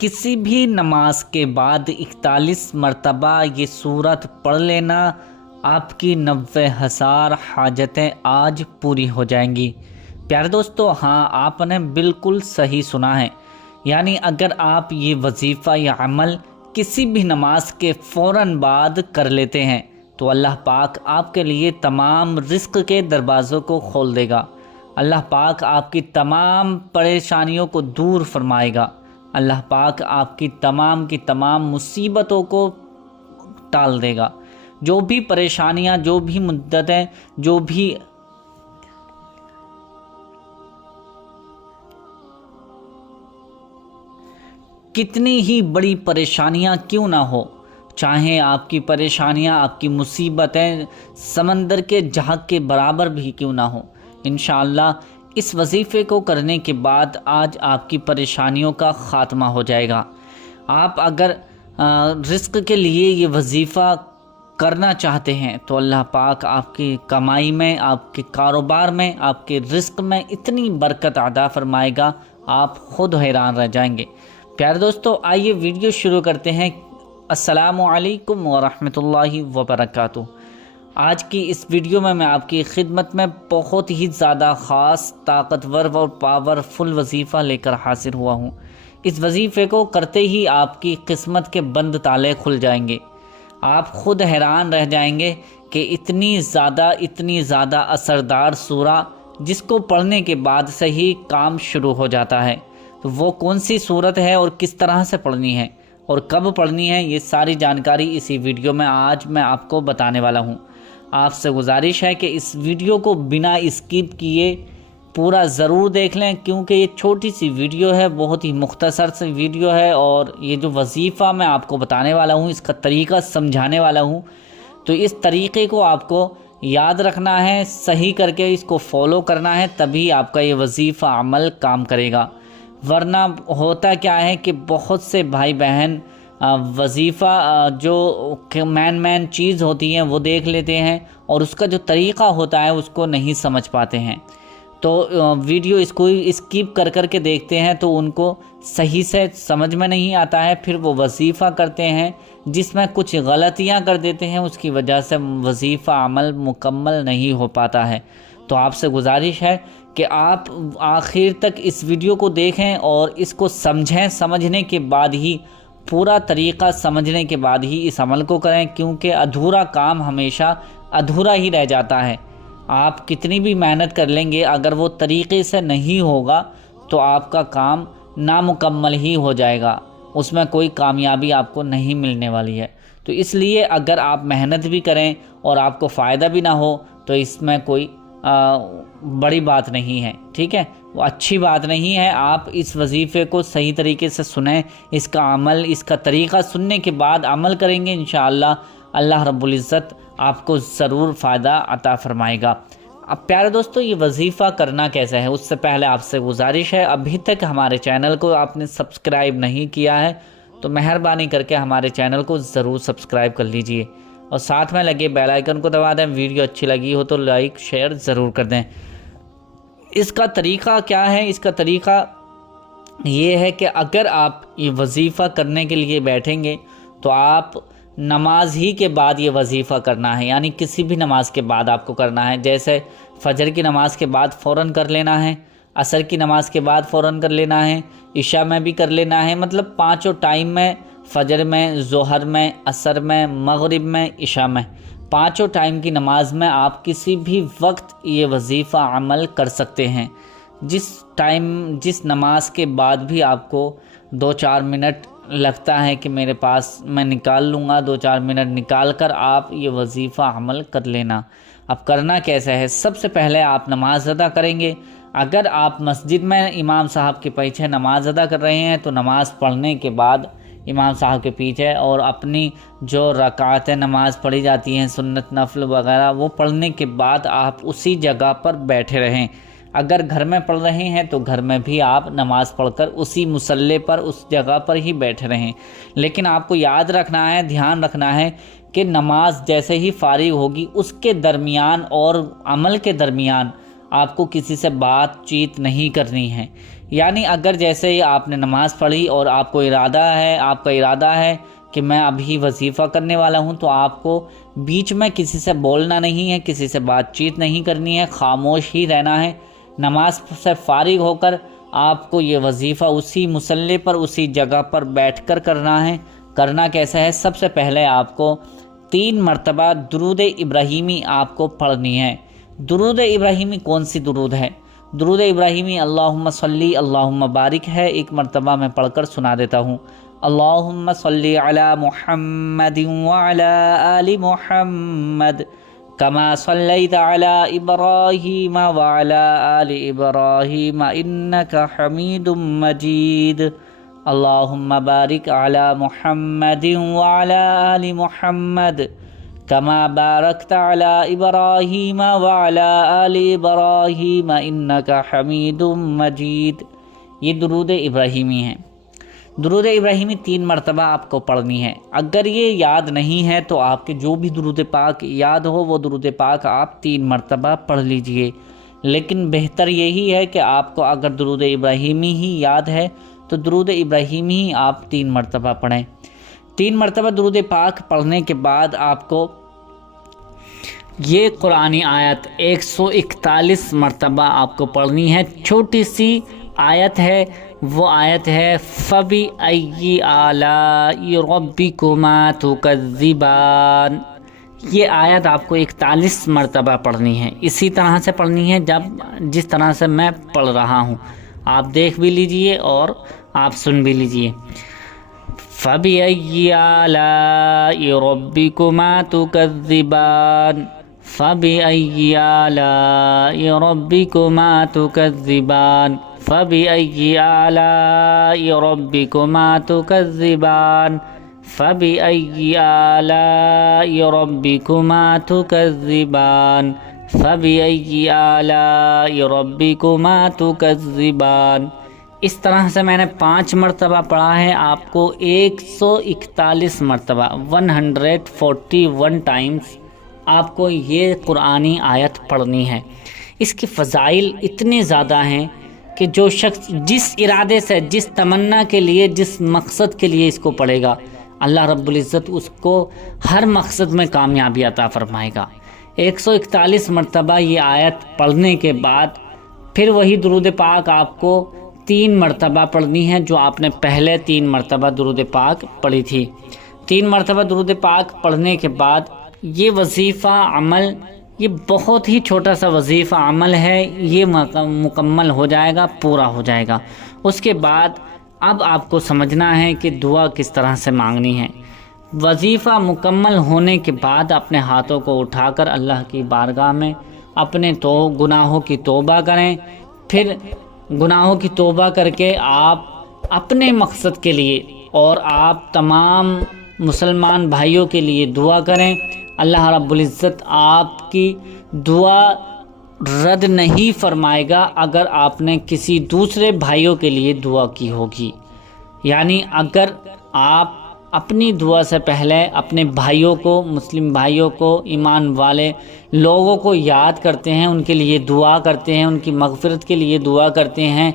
किसी भी नमाज के बाद 41 मरतबा ये सूरत पढ़ लेना, आपकी 90,000 हाजतें आज पूरी हो जाएंगी। प्यारे दोस्तों, हाँ, आपने बिल्कुल सही सुना है। यानी अगर आप ये वजीफ़ा या अमल किसी भी नमाज के फ़ौरन बाद कर लेते हैं तो अल्लाह पाक आपके लिए तमाम रिज़्क़ के दरवाज़ों को खोल देगा। अल्लाह पाक आपकी तमाम परेशानियों को दूर फरमाएगा। अल्लाह पाक आपकी तमाम मुसीबतों को टाल देगा। जो भी परेशानियां, जो भी मुद्दतें, जो भी कितनी ही बड़ी परेशानियां क्यों ना हो, चाहे आपकी परेशानियां, आपकी मुसीबतें समंदर के जहाज़ के बराबर भी क्यों ना हो, इंशाअल्लाह इस वजीफ़े को करने के बाद आज आपकी परेशानियों का ख़ात्मा हो जाएगा। आप अगर रिज़्क़ के लिए ये वजीफ़ा करना चाहते हैं तो अल्लाह पाक आपकी कमाई में, आपके कारोबार में, आपके रिज़्क़ में इतनी बरकत अता फरमाएगा, आप ख़ुद हैरान रह जाएंगे। प्यारे दोस्तों, आइए वीडियो शुरू करते हैं। अस्सलामु अलैकुम व रहमतुल्लाहि व बरकातुहू। आज की इस वीडियो में मैं आपकी खिदमत में बहुत ही ज़्यादा ख़ास, ताकतवर और पावरफुल वजीफ़ा लेकर हाजिर हुआ हूँ। इस वजीफ़े को करते ही आपकी किस्मत के बंद ताले खुल जाएंगे। आप ख़ुद हैरान रह जाएंगे कि इतनी ज़्यादा असरदार सूरा जिसको पढ़ने के बाद से ही काम शुरू हो जाता है। तो वो कौन सी सूरत है और किस तरह से पढ़नी है और कब पढ़नी है, ये सारी जानकारी इसी वीडियो में आज मैं आपको बताने वाला हूँ। आपसे गुजारिश है कि इस वीडियो को बिना स्किप किए पूरा ज़रूर देख लें, क्योंकि ये छोटी सी वीडियो है, बहुत ही मुख्तसर सी वीडियो है। और ये जो वजीफ़ा मैं आपको बताने वाला हूँ, इसका तरीक़ा समझाने वाला हूँ, तो इस तरीक़े को आपको याद रखना है, सही करके इसको फॉलो करना है, तभी आपका ये वजीफ़ा अमल काम करेगा। वरना होता क्या है कि बहुत से भाई बहन वजीफ़ा जो मैन चीज़ होती हैं वो देख लेते हैं और उसका जो तरीक़ा होता है उसको नहीं समझ पाते हैं। तो वीडियो इसको स्किप कर के देखते हैं तो उनको सही से समझ में नहीं आता है। फिर वो वजीफ़ा करते हैं जिसमें कुछ गलतियां कर देते हैं, उसकी वजह से वजीफ़ा अमल मुकम्मल नहीं हो पाता है। तो आपसे गुजारिश है कि आप आखिर तक इस वीडियो को देखें और इसको समझें। समझने के बाद ही, पूरा तरीक़ा समझने के बाद ही इस अमल को करें, क्योंकि अधूरा काम हमेशा अधूरा ही रह जाता है। आप कितनी भी मेहनत कर लेंगे, अगर वो तरीक़े से नहीं होगा तो आपका काम नामुकम्मल ही हो जाएगा, उसमें कोई कामयाबी आपको नहीं मिलने वाली है। तो इसलिए अगर आप मेहनत भी करें और आपको फ़ायदा भी ना हो तो इसमें कोई बड़ी बात नहीं है, ठीक है, वो अच्छी बात नहीं है। आप इस वजीफ़े को सही तरीके से सुनें, इसका अमल, इसका तरीक़ा सुनने के बाद अमल करेंगे, इंशाअल्लाह अल्लाह रब्बुल इज़्ज़त आपको ज़रूर फ़ायदा अता फ़रमाएगा। अब प्यारे दोस्तों, ये वजीफ़ा करना कैसे है, उससे पहले आपसे गुजारिश है, अभी तक हमारे चैनल को आपने सब्सक्राइब नहीं किया है तो मेहरबानी करके हमारे चैनल को ज़रूर सब्सक्राइब कर लीजिए और साथ में लगे बेल आइकन को दबा दें। वीडियो अच्छी लगी हो तो लाइक शेयर ज़रूर कर दें। इसका तरीक़ा क्या है? इसका तरीक़ा ये है कि अगर आप ये वजीफ़ा करने के लिए बैठेंगे तो आप नमाज ही के बाद ये वजीफ़ा करना है, यानी किसी भी नमाज के बाद आपको करना है। जैसे फ़जर की नमाज के बाद फ़ौरन कर लेना है, असर की नमाज के बाद फ़ौरन कर लेना है, इशा में भी कर लेना है। मतलब पाँचों टाइम में, फ़जर में, ज़ोहर में, असर में, मग़रिब में, इशा में, पाँचों टाइम की नमाज में आप किसी भी वक्त ये वजीफ़ा अमल कर सकते हैं। जिस नमाज के बाद भी आपको 2-4 मिनट लगता है कि मेरे पास मैं निकाल लूँगा, 2-4 मिनट निकाल कर आप ये वजीफ़ा अमल कर लेना। अब करना कैसे है? सबसे पहले आप नमाज अदा करेंगे। अगर आप मस्जिद में इमाम साहब के पीछे नमाज अदा कर रहे हैं तो नमाज़ पढ़ने के बाद इमाम साहब के पीछे और अपनी जो रकातें नमाज पढ़ी जाती हैं, सुन्नत नफल वगैरह, वो पढ़ने के बाद आप उसी जगह पर बैठे रहें। अगर घर में पढ़ रहे हैं तो घर में भी आप नमाज़ पढ़कर उसी मुसल्ले पर, उस जगह पर ही बैठे रहें। लेकिन आपको याद रखना है, ध्यान रखना है कि नमाज जैसे ही फारिग होगी उसके दरमियान और अमल के दरमियान आपको किसी से बातचीत नहीं करनी है। یعنی اگر جیسے ہی آپ نے نماز پڑھی اور آپ کا ارادہ ہے کہ میں ابھی وظیفہ کرنے والا ہوں، تو آپ کو بیچ میں کسی سے بولنا نہیں ہے، کسی سے بات چیت نہیں کرنی ہے، خاموش ہی رہنا ہے۔ نماز سے فارغ ہو کر آپ کو یہ وظیفہ اسی مصلی پر، اسی جگہ پر بیٹھ کر کرنا ہے۔ کرنا کیسا ہے؟ سب سے پہلے آپ کو 3 مرتبہ درود ابراہیمی آپ کو پڑھنی ہے۔ درود ابراہیمی کون سی درود ہے؟ درود ابراہیمی اللہم صلی اللہم بارک ہے۔ ایک مرتبہ میں پڑھ کر سنا دیتا ہوں۔ اللہم صلی علی محمد وعلی آل محمد کما صلیت علی ابراہیم وعلی آل ابراہیم انک حمید مجید۔ اللہم بارک علی محمد وعلی آل محمد کما بارکت علی ابراہیم وعلی آل ابراہیم انک حمید مجید۔ یہ درود ابراہیمی ہے۔ درود ابراہیمی 3 مرتبہ آپ کو پڑھنی ہے۔ اگر یہ یاد نہیں ہے تو آپ کے جو بھی درود پاک یاد ہو وہ درود پاک آپ 3 مرتبہ پڑھ لیجئے، لیکن بہتر یہی ہے کہ آپ کو اگر درود ابراہیمی ہی یاد ہے تو درود ابراہیمی ہی آپ 3 مرتبہ پڑھیں۔ 3 مرتبہ درود پاک پڑھنے کے بعد آپ کو یہ قرآنی آیت 141 مرتبہ آپ کو پڑھنی ہے۔ چھوٹی سی آیت ہے، وہ آیت ہے فَبِأَيِّ آلَاءِ رَبِّكُمَا تُكَذِّبَانِ۔ یہ آیت آپ کو 41 مرتبہ پڑھنی ہے، اسی طرح سے پڑھنی ہے جس طرح سے میں پڑھ رہا ہوں۔ آپ دیکھ بھی لیجئے اور آپ سن بھی لیجئے۔ فَبِأَيِّ آلَاءِ رَبِّكُمَا تُكَذِّبَانِ فَبِأَيِّ آلَاءِ رَبِّكُمَا تُكَذِّبَانِ فَبِأَيِّ آلَاءِ رَبِّكُمَا تُكَذِّبَانِ فَبِأَيِّ آلَاءِ رَبِّكُمَا تُكَذِّبَانِ فَبِأَيِّ آلَاءِ رَبِّكُمَا تُكَذِّبَانِ۔ اس طرح سے میں نے 5 مرتبہ پڑھا ہے، آپ کو 141 مرتبہ 141 ٹائمز آپ کو یہ قرآنی آیت پڑھنی ہے۔ اس کی فضائل اتنے زیادہ ہیں کہ جو شخص جس ارادے سے، جس تمنا کے لیے، جس مقصد کے لیے اس کو پڑھے گا، اللہ رب العزت اس کو ہر مقصد میں کامیابی عطا فرمائے گا۔ 141 مرتبہ یہ آیت پڑھنے کے بعد پھر وہی درود پاک آپ کو 3 مرتبہ پڑھنی ہے جو آپ نے پہلے 3 مرتبہ درود پاک پڑھی تھی۔ 3 مرتبہ درود پاک پڑھنے کے بعد یہ وظیفہ عمل، یہ بہت ہی چھوٹا سا وظیفہ عمل ہے، یہ مکمل ہو جائے گا، پورا ہو جائے گا۔ اس کے بعد اب آپ کو سمجھنا ہے کہ دعا کس طرح سے مانگنی ہے۔ وظیفہ مکمل ہونے کے بعد اپنے ہاتھوں کو اٹھا کر اللہ کی بارگاہ میں اپنے گناہوں کی توبہ کریں۔ پھر گناہوں کی توبہ کر کے آپ اپنے مقصد کے لیے اور آپ تمام مسلمان بھائیوں کے لیے دعا کریں۔ اللہ رب العزت آپ کی دعا رد نہیں فرمائے گا اگر آپ نے کسی دوسرے بھائیوں کے لیے دعا کی ہوگی۔ یعنی اگر آپ اپنی دعا سے پہلے اپنے بھائیوں کو، مسلم بھائیوں کو، ایمان والے لوگوں کو یاد کرتے ہیں، ان کے لیے دعا کرتے ہیں، ان کی مغفرت کے لیے دعا کرتے ہیں،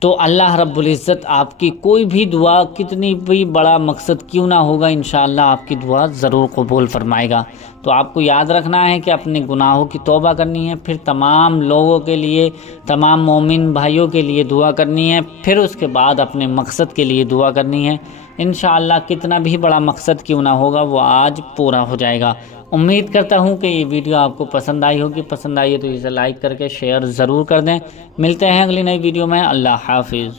تو اللہ رب العزت آپ کی کوئی بھی دعا، کتنی بھی بڑا مقصد کیوں نہ ہوگا، انشاءاللہ آپ کی دعا ضرور قبول فرمائے گا۔ تو آپ کو یاد رکھنا ہے کہ اپنے گناہوں کی توبہ کرنی ہے، پھر تمام لوگوں کے لیے، تمام مومن بھائیوں کے لیے دعا کرنی ہے، پھر اس کے بعد اپنے مقصد کے لیے دعا کرنی ہے۔ انشاءاللہ کتنا بھی بڑا مقصد کیوں نہ ہوگا وہ آج پورا ہو جائے گا۔ امید کرتا ہوں کہ یہ ویڈیو آپ کو پسند آئی ہوگی۔ پسند آئی ہے تو اسے لائک کر کے شیئر ضرور کر دیں۔ ملتے ہیں اگلی نئی ویڈیو میں۔ اللہ حافظ۔